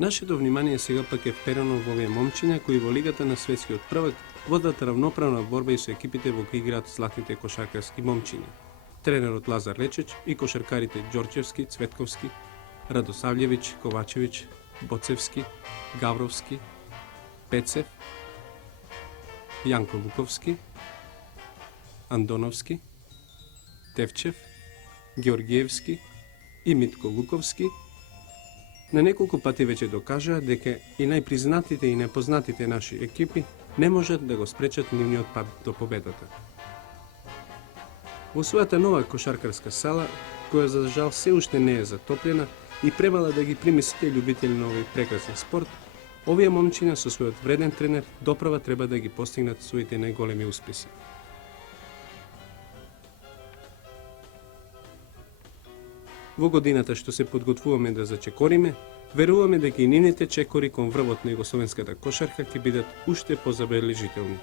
Нашето внимание сега пак е вперено во овие момчиња кои во Лигата на светскиот првак водат равноправна борба и со екипите во кои играат златните кошаркарски момчиња. Тренерот Лазар Лечич и кошаркарите Ѓорчевски, Цветковски, Радосављевиќ, Ковачевиќ, Боцевски, Гавровски, Пецев, Јанко Луковски, Андоновски, Тевчев, Георгиевски и Митко Луковски на неколку пати веќе докажаа дека и најпризнатите и непознатите наши екипи не можат да го спречат нивниот пат до победата. Во својата нова кошаркарска сала, која за жал се уште не е затоплена и пребала да ги прими сите љубители на овој прекрасен спорт, овие момчиња со својот вреден тренер доправа треба да ги постигнат своите најголеми успеси. Во годината што се подготвуваме да зачекориме, веруваме дека и нивните чекори кон врвот на југословенската кошарка ќе бидат уште позабележителни.